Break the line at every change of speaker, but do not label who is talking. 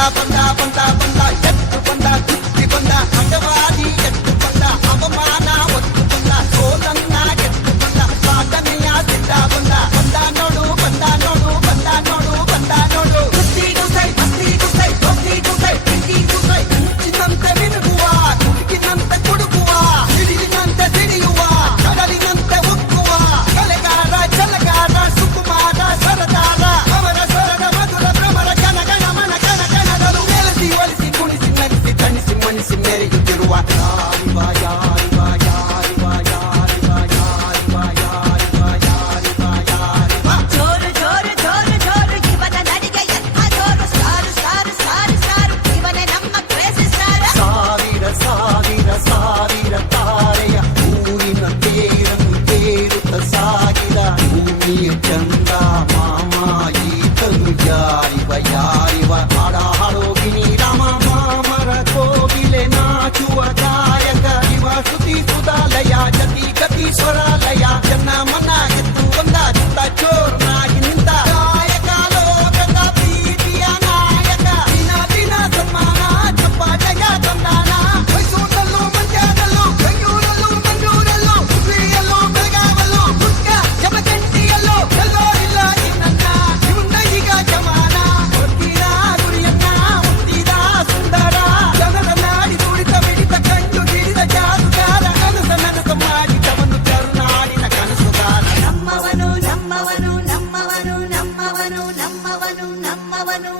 up, up.
నమ్మవను నమ్మవను